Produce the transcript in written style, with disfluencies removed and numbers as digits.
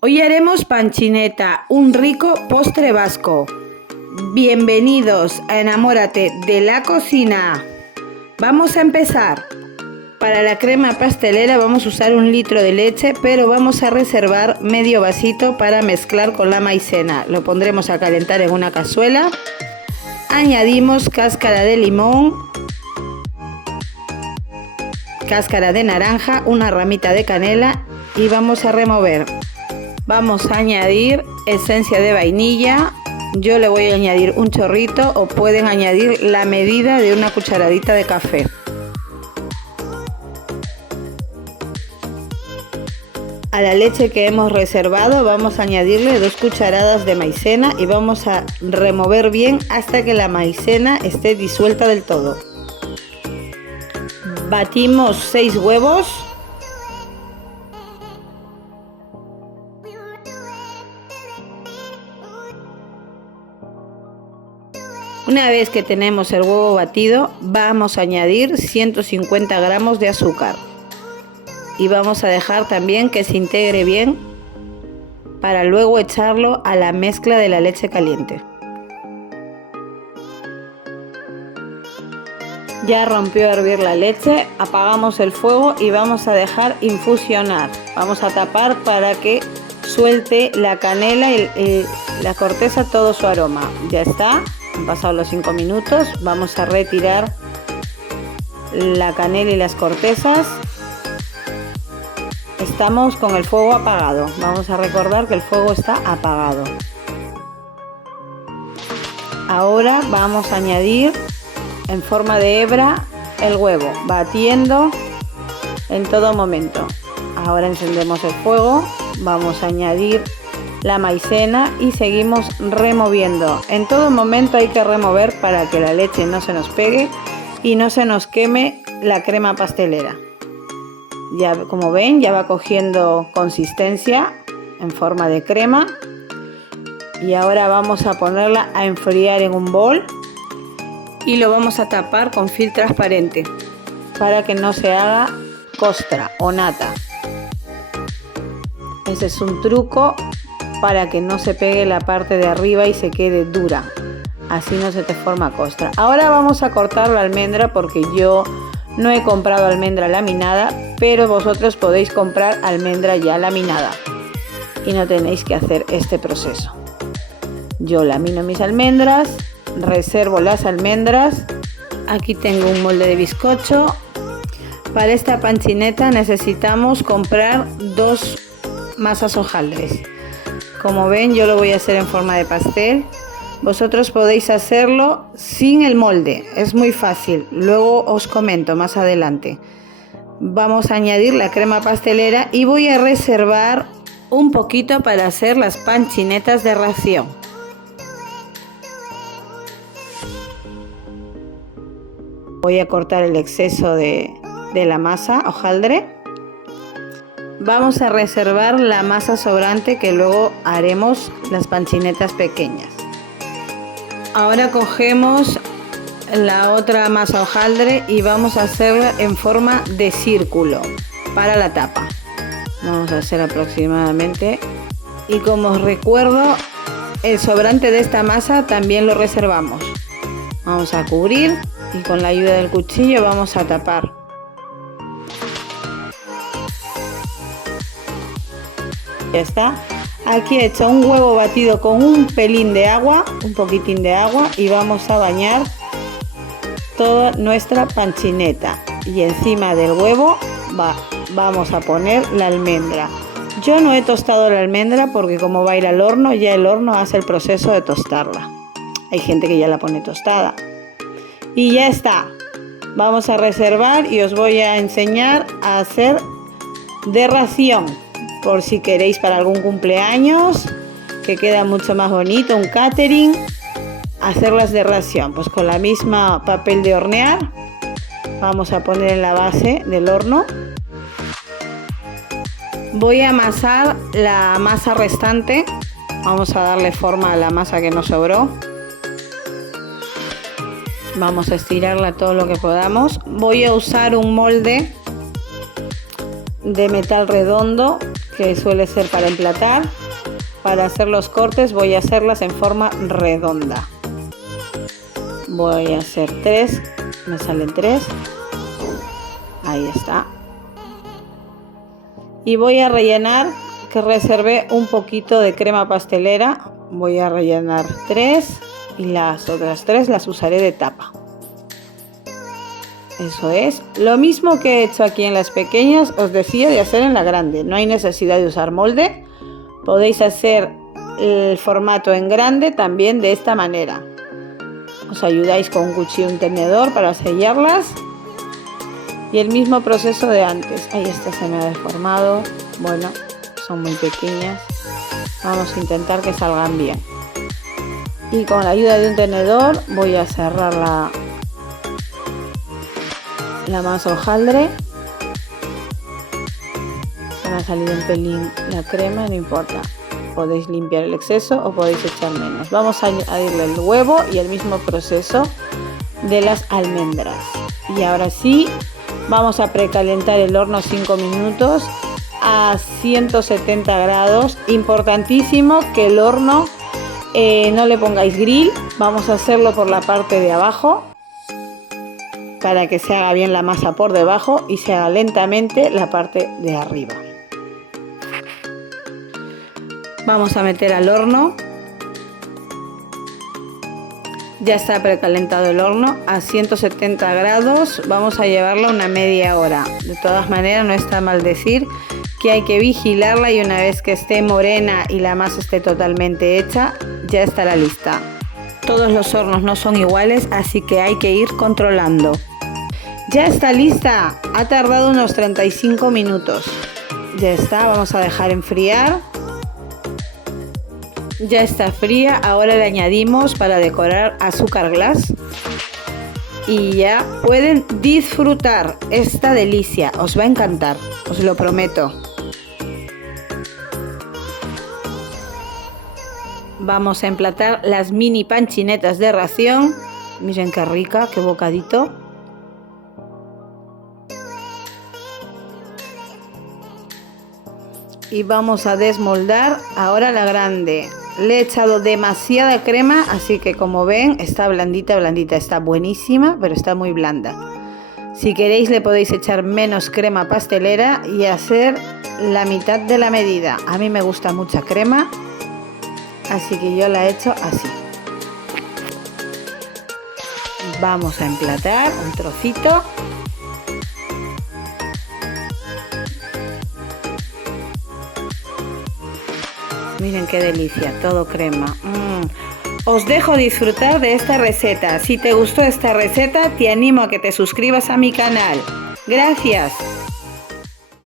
Hoy haremos panchineta, un rico postre vasco. Bienvenidos a Enamórate de la cocina. Vamos a empezar. Para la crema pastelera vamos a usar 1 litro de leche, pero vamos a reservar medio vasito para mezclar con la maicena. Lo pondremos a calentar en una cazuela. Añadimos cáscara de limón, cáscara de naranja, una ramita de canela y vamos a remover. Vamos a añadir esencia de vainilla. Yo le voy a añadir un chorrito o pueden añadir la medida de una cucharadita de café. A la leche que hemos reservado vamos a añadirle 2 cucharadas de maicena y vamos a remover bien hasta que la maicena esté disuelta del todo. Batimos 6 huevos. Una vez que tenemos el huevo batido, vamos a añadir 150 gramos de azúcar. Y vamos a dejar también que se integre bien para luego echarlo a la mezcla de la leche caliente. Ya rompió a hervir la leche, apagamos el fuego y vamos a dejar infusionar. Vamos a tapar para que suelte la canela y la corteza todo su aroma. Ya está, han pasado los 5 minutos, vamos a retirar la canela y las cortezas. Estamos con el fuego apagado, vamos a recordar que el fuego está apagado. Ahora vamos a añadir en forma de hebra el huevo, batiendo en todo momento. Ahora encendemos el fuego, vamos a añadir la maicena y seguimos removiendo. En todo momento hay que remover para que la leche no se nos pegue y no se nos queme la crema pastelera. Ya, como ven, ya va cogiendo consistencia en forma de crema y ahora vamos a ponerla a enfriar en un bol y lo vamos a tapar con film transparente para que no se haga costra o nata. Ese es un truco para que no se pegue la parte de arriba y se quede dura, así no se te forma costra. Ahora vamos a cortar la almendra porque yo no he comprado almendra laminada, pero vosotros podéis comprar almendra ya laminada y no tenéis que hacer este proceso. Yo lamino mis almendras, reservo las almendras. Aquí tengo un molde de bizcocho. Para esta panchineta necesitamos comprar 2 masas hojaldres. Como ven, yo lo voy a hacer en forma de pastel. Vosotros podéis hacerlo sin el molde, es muy fácil, luego os comento más adelante. Vamos a añadir la crema pastelera y voy a reservar un poquito para hacer las panchinetas de ración. Voy a cortar el exceso de la masa hojaldre. Vamos a reservar la masa sobrante que luego haremos las panchinetas pequeñas. Ahora cogemos la otra masa hojaldre y vamos a hacerla en forma de círculo para la tapa. Vamos a hacer aproximadamente, y como os recuerdo, el sobrante de esta masa también lo reservamos. Vamos a cubrir y con la ayuda del cuchillo vamos a tapar. Ya está. Aquí he hecho un huevo batido con un pelín de agua, un poquitín de agua, y vamos a bañar toda nuestra panchineta. Y encima del huevo vamos a poner la almendra. Yo no he tostado la almendra porque como va a ir al horno, ya el horno hace el proceso de tostarla. Hay gente que ya la pone tostada. Y ya está. Vamos a reservar y os voy a enseñar a hacer de ración. Por si queréis para algún cumpleaños, que queda mucho más bonito, un catering, hacerlas de ración. Pues con la misma papel de hornear, vamos a poner en la base del horno. Voy a amasar la masa restante, vamos a darle forma a la masa que nos sobró. Vamos a estirarla todo lo que podamos. Voy a usar un molde de metal redondo que suele ser para emplatar. Para hacer los cortes voy a hacerlas en forma redonda. Voy a hacer 3, me salen 3. Ahí está. Y voy a rellenar, que reservé un poquito de crema pastelera. Voy a rellenar 3 y las otras 3 las usaré de tapa. Eso es. Lo mismo que he hecho aquí en las pequeñas, os decía de hacer en la grande. No hay necesidad de usar molde. Podéis hacer el formato en grande también de esta manera. Os ayudáis con un cuchillo y un tenedor para sellarlas. Y el mismo proceso de antes. Ahí está, se me ha deformado. Bueno, son muy pequeñas. Vamos a intentar que salgan bien. Y con la ayuda de un tenedor voy a cerrar la masa hojaldre. Se me ha salido un pelín la crema, no importa. Podéis limpiar el exceso o podéis echar menos. Vamos a añadirle el huevo y el mismo proceso de las almendras. Y ahora sí, vamos a precalentar el horno 5 minutos a 170 grados. Importantísimo que el horno no le pongáis grill. Vamos a hacerlo por la parte de abajo para que se haga bien la masa por debajo y se haga lentamente la parte de arriba. Vamos a meter al horno. Ya está precalentado el horno a 170 grados. Vamos a llevarla una media hora. De todas maneras, no está mal decir que hay que vigilarla y una vez que esté morena y la masa esté totalmente hecha, ya estará lista. Todos los hornos no son iguales, así que hay que ir controlando. Ya está lista. Ha tardado unos 35 minutos. Ya está, vamos a dejar enfriar. Ya está fría, ahora le añadimos para decorar azúcar glass y ya pueden disfrutar esta delicia. Os va a encantar, os lo prometo. Vamos a emplatar las mini panchinetas de ración. Miren qué rica, qué bocadito. Y vamos a desmoldar ahora la grande. Le he echado demasiada crema, así que como ven está blandita, está buenísima, pero está muy blanda. Si queréis le podéis echar menos crema pastelera y hacer la mitad de la medida. A mí me gusta mucha crema, así que yo la he hecho así. Vamos a emplatar un trocito. Miren qué delicia, todo crema. Os dejo disfrutar de esta receta. Si te gustó esta receta, te animo a que te suscribas a mi canal. Gracias.